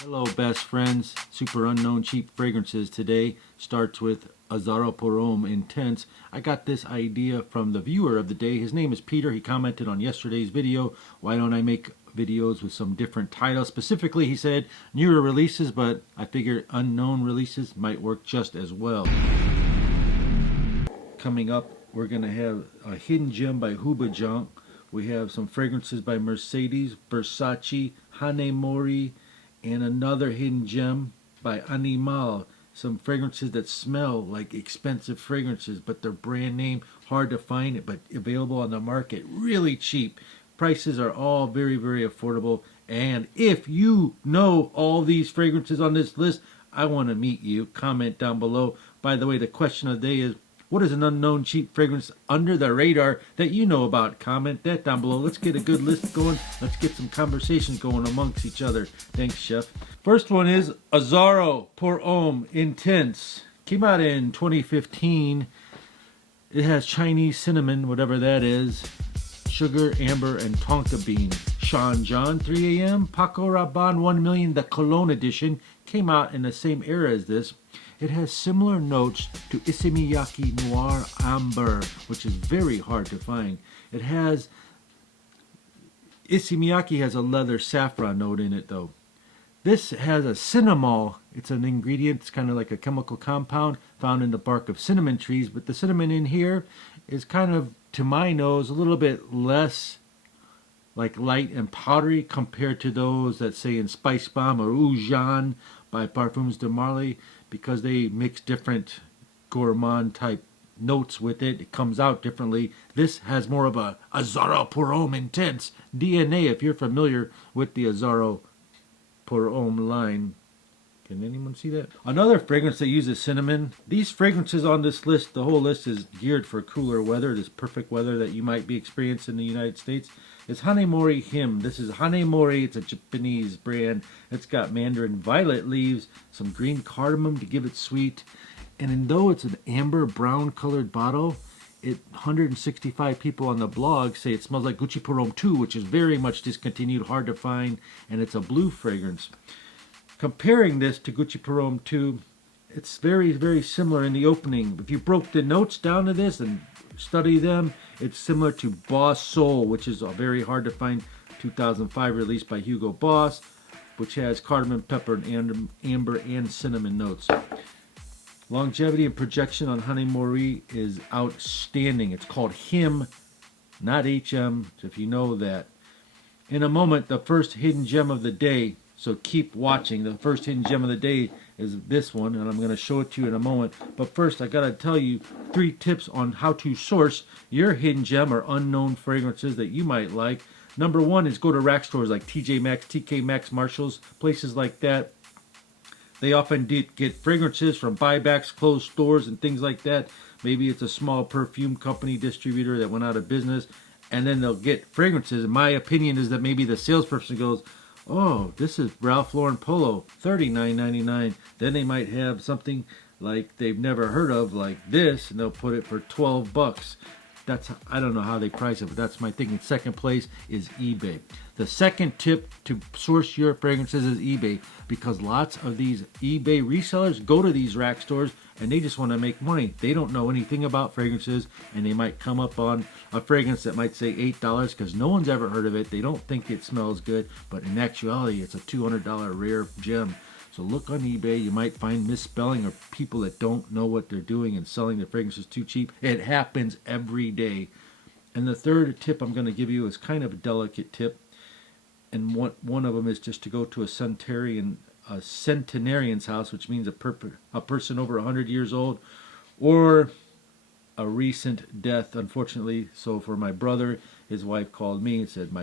Hello, best friends. Super unknown cheap fragrances today starts with Azzaro Pure Homme Intense. I got this idea from the viewer of the day. His name is Peter. He commented on yesterday's video. Why don't I make videos with some different titles? Specifically, he said newer releases, but I figured unknown releases might work just as well. Coming up, we're going to have a hidden gem by Houbigant. We have some fragrances by Mercedes, Versace, Hane Mori, and another hidden gem by Animal. Some fragrances that smell like expensive fragrances, but they're brand name, hard to find, but available on the market, really cheap. Prices are all very, very affordable. And if you know all these fragrances on this list, I want to meet you. Comment down below. By the way, the question of the day is, what is an unknown cheap fragrance under the radar that you know about? Comment that down below. Let's get a good list going. Let's get some conversations going amongst each other. Thanks, Chef. First one is Azzaro Pure Homme Intense. Came out in 2015. It has Chinese cinnamon, whatever that is, sugar, amber, and tonka bean. Sean John, 3 a.m. Paco Rabanne, 1 million. The Cologne edition came out in the same era as this. It has similar notes to Issimiyaki Noir Amber, which is very hard to find. It has, Issimiyaki has a leather saffron note in it though. This has a cinnamol. It's an ingredient, it's kind of like a chemical compound found in the bark of cinnamon trees, but the cinnamon in here is kind of, to my nose, a little bit less like light and powdery compared to those that say in Spice Bomb or Oud by Parfums de Marly, because they mix different gourmand type notes with it. It comes out differently. This has more of a Azzaro Pure Homme Intense DNA if you're familiar with the Azzaro Pure Homme line. Can anyone see that? Another fragrance that uses cinnamon. These fragrances on this list, the whole list is geared for cooler weather, this perfect weather that you might be experiencing in the United States. It's Hane Mori Him. This is Hane Mori. It's a Japanese brand. It's got mandarin violet leaves, some green cardamom to give it sweet. And though it's an amber brown colored bottle, 165 people on the blog say it smells like Gucci Pure Homme 2, which is very much discontinued, hard to find, and it's a blue fragrance. Comparing this to Gucci Pure Homme 2, it's very, very similar in the opening. If you broke the notes down to this and study them, it's similar to Boss Soul, which is a very hard to find 2005 release by Hugo Boss, which has cardamom, pepper, and amber and cinnamon notes. Longevity and projection on Hane Mori is outstanding. It's called Him, not HM, so if you know that. In a moment, the first hidden gem of the day. So keep watching. The first hidden gem of the day is this one, and I'm going to show it to you in a moment. But first, I got to tell you 3 tips on how to source your hidden gem or unknown fragrances that you might like. Number 1 is go to rack stores like TJ Maxx, TK Maxx, Marshalls, places like that. They often get fragrances from buybacks, closed stores, and things like that. Maybe it's a small perfume company distributor that went out of business, and then they'll get fragrances. And my opinion is that maybe the salesperson goes, oh, this is Ralph Lauren Polo, $39.99. Then they might have something like they've never heard of, like this, and they'll put it for $12. I don't know how they price it, but that's my thinking. Second place is eBay. The second tip to source your fragrances is eBay, because lots of these eBay resellers go to these rack stores and they just want to make money. They don't know anything about fragrances, and they might come up on a fragrance that might say $8 because no one's ever heard of it. They don't think it smells good, but in actuality, it's a $200 rare gem. So look on eBay. You might find misspelling or people that don't know what they're doing and selling their fragrances too cheap. It happens every day. And the third tip I'm going to give you is kind of a delicate tip. And one of them is just to go to a centenarian's house, which means a person over 100 years old, or a recent death, unfortunately. So for my brother, his wife called me and said,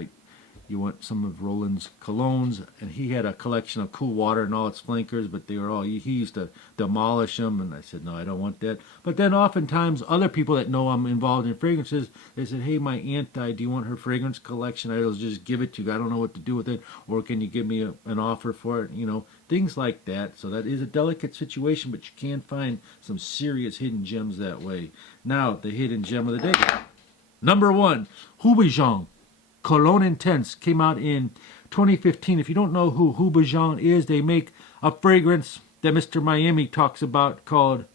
you want some of Roland's colognes? And he had a collection of Cool Water and all its flankers, but they were all, he used to demolish them, and I said, no, I don't want that. But then oftentimes other people that know I'm involved in fragrances, they said, hey, my aunt died, do you want her fragrance collection? I'll just give it to you. I don't know what to do with it, or can you give me an offer for it? You know, things like that. So that is a delicate situation, but you can find some serious hidden gems that way. Now, the hidden gem of the day. Number 1, Houbigant Cologne Intense, came out in 2015. If you don't know who Houbigant is, they make a fragrance that Mr. Miami talks about called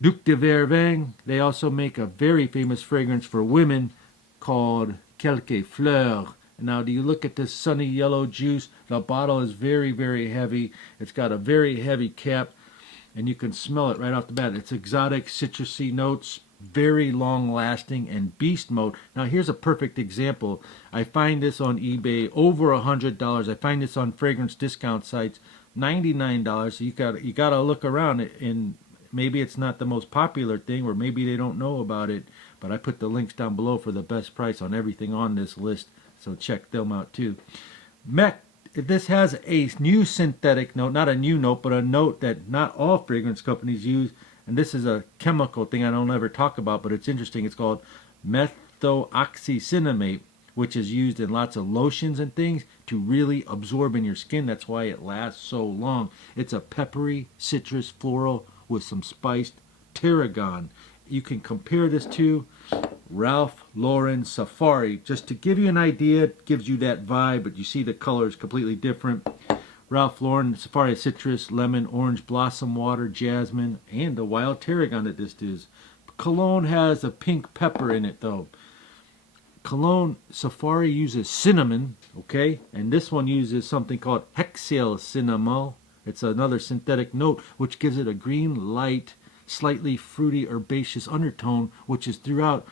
Duc de Vervain. They also make a very famous fragrance for women called Quelques Fleurs. Now, do you look at this sunny yellow juice? The bottle is very, very heavy. It's got a very heavy cap, and you can smell it right off the bat. It's exotic, citrusy notes, very long-lasting, and beast mode. Now, here's a perfect example. I find this on eBay, over $100. I find this on fragrance discount sites, $99. So you gotta look around, and maybe it's not the most popular thing, or maybe they don't know about it. But I put the links down below for the best price on everything on this list, so check them out too. This has a new synthetic note, not a new note, but a note that not all fragrance companies use. And this is a chemical thing I don't ever talk about, but it's interesting. It's called methoxycinnamate, which is used in lots of lotions and things to really absorb in your skin. That's why it lasts so long. It's a peppery, citrus, floral with some spiced tarragon. You can compare this to Ralph Lauren Safari. Just to give you an idea, it gives you that vibe, but you see the color is completely different. Ralph Lauren Safari has citrus, lemon, orange, blossom water, jasmine, and the wild tarragon that this is. Cologne has a pink pepper in it, though. Cologne Safari uses cinnamon, okay? And this one uses something called hexyl cinnamol. It's another synthetic note, which gives it a green, light, slightly fruity, herbaceous undertone, which is throughout.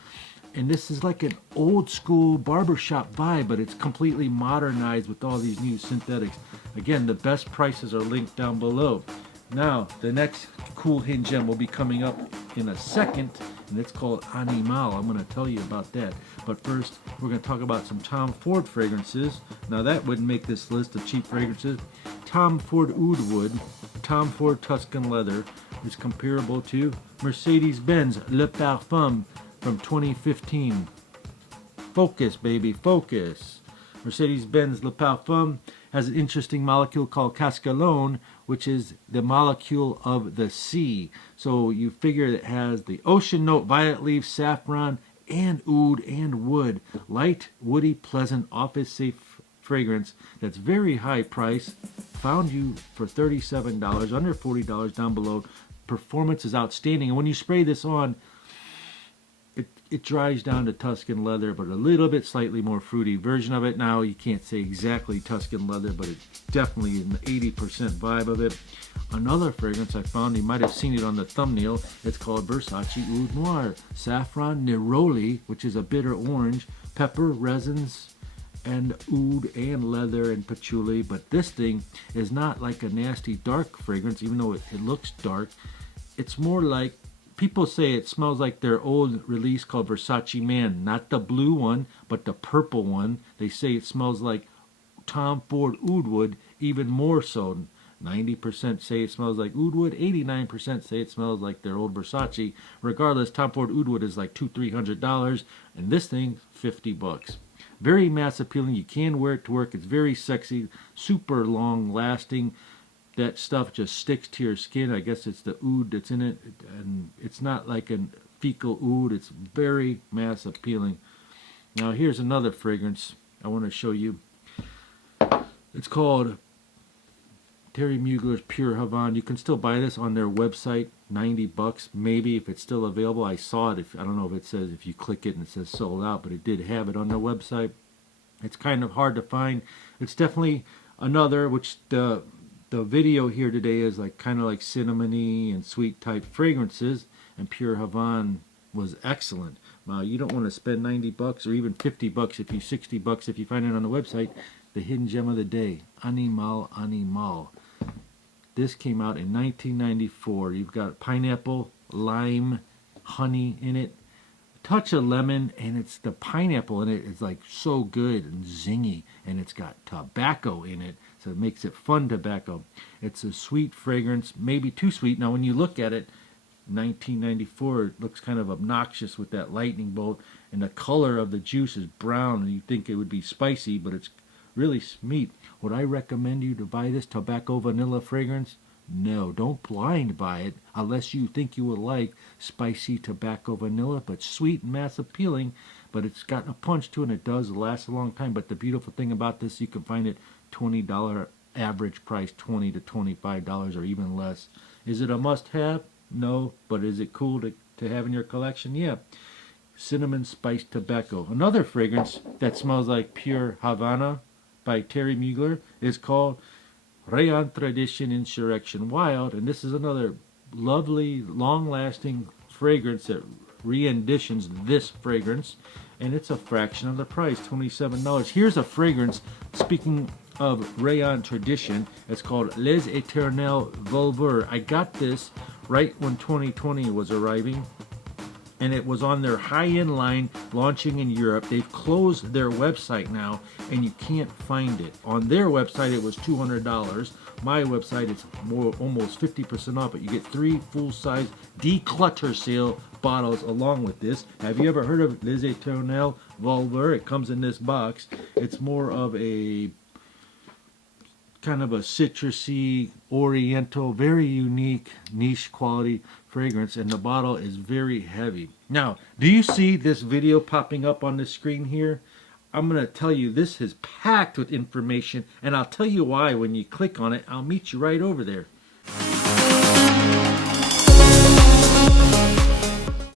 And this is like an old school barbershop vibe, but it's completely modernized with all these new synthetics. Again, the best prices are linked down below. Now, the next cool hidden gem will be coming up in a second, and it's called Animal. I'm going to tell you about that. But first, we're going to talk about some Tom Ford fragrances. Now, that wouldn't make this list of cheap fragrances. Tom Ford Oud Wood, Tom Ford Tuscan Leather is comparable to Mercedes-Benz Le Parfum from 2015. Focus, baby, focus. Mercedes-Benz Le Parfum has an interesting molecule called cascalone, which is the molecule of the sea. So you figure it has the ocean note, violet leaf, saffron, and oud and wood. Light, woody, pleasant, office-safe fragrance that's very high price. Found you for $37, under $40 down below. Performance is outstanding. And when you spray this on, it dries down to Tuscan leather, but a little bit slightly more fruity version of it. Now, you can't say exactly Tuscan leather, but it's definitely an 80% vibe of it. Another fragrance I found, you might have seen it on the thumbnail, it's called Versace Oud Noir. Saffron, neroli, which is a bitter orange, pepper, resins, and oud and leather and patchouli. But this thing is not like a nasty dark fragrance, even though it looks dark. It's more like, people say it smells like their old release called Versace Man. Not the blue one, but the purple one. They say it smells like Tom Ford Oud Wood, even more so. 90% say it smells like Oud Wood. 89% say it smells like their old Versace. Regardless, Tom Ford Oud Wood is like $200-300, and this thing, $50. Very mass appealing. You can wear it to work. It's very sexy, super long lasting. That stuff just sticks to your skin. I guess it's the oud that's in it, and it's not like a fecal oud. It's very mass appealing. Now, here's another fragrance I want to show you. It's called Terry Mugler's Pure Havane. You can still buy this on their website, $90 maybe, if it's still available. I saw it. I don't know if it says, if you click it and it says sold out, but it did have it on their website. It's kind of hard to find. It's definitely another, which the video here today is like kind of like cinnamony and sweet type fragrances, and Pure Havane was excellent. You don't want to spend $90 or even $50 if you $60 if you find it on the website. The hidden gem of the day, Animal Animal. This came out in 1994. You've got pineapple, lime, honey in it, a touch of lemon, and it's the pineapple in it is like so good and zingy, and it's got tobacco in it, so it makes it fun tobacco. It's a sweet fragrance, maybe too sweet. Now, when you look at it, 1994, it looks kind of obnoxious with that lightning bolt, and the color of the juice is brown, and you think it would be spicy, but it's really sweet. Would I recommend you to buy this tobacco vanilla fragrance? No, don't blind buy it unless you think you will like spicy tobacco vanilla, but sweet and mass appealing. but it's got a punch to it, and it does last a long time. But the beautiful thing about this, you can find it $20 average price, $20 to $25 or even less. Is it a must-have? No, but is it cool to have in your collection? Yeah. Cinnamon Spice Tobacco. Another fragrance that smells like Pure Havane by Terry Mugler is called Rayon Tradition Insurrection Wild, and this is another lovely, long-lasting fragrance that re-editions this fragrance, and it's a fraction of the price, $27. Here's a fragrance, speaking of Rayon Tradition, it's called Les Eternels Volveurs. I got this right when 2020 was arriving, and it was on their high-end line launching in Europe. They've closed their website now, and you can't find it. On their website, it was $200. My website, it's almost 50% off, but you get 3 full-size declutter sale bottles along with this. Have you ever heard of Les Eternels Volveurs? It comes in this box. It's more of a kind of a citrusy, oriental, very unique, niche quality fragrance, and the bottle is very heavy. Now, do you see this video popping up on the screen here? I'm going to tell you this is packed with information, and I'll tell you why when you click on it. I'll meet you right over there.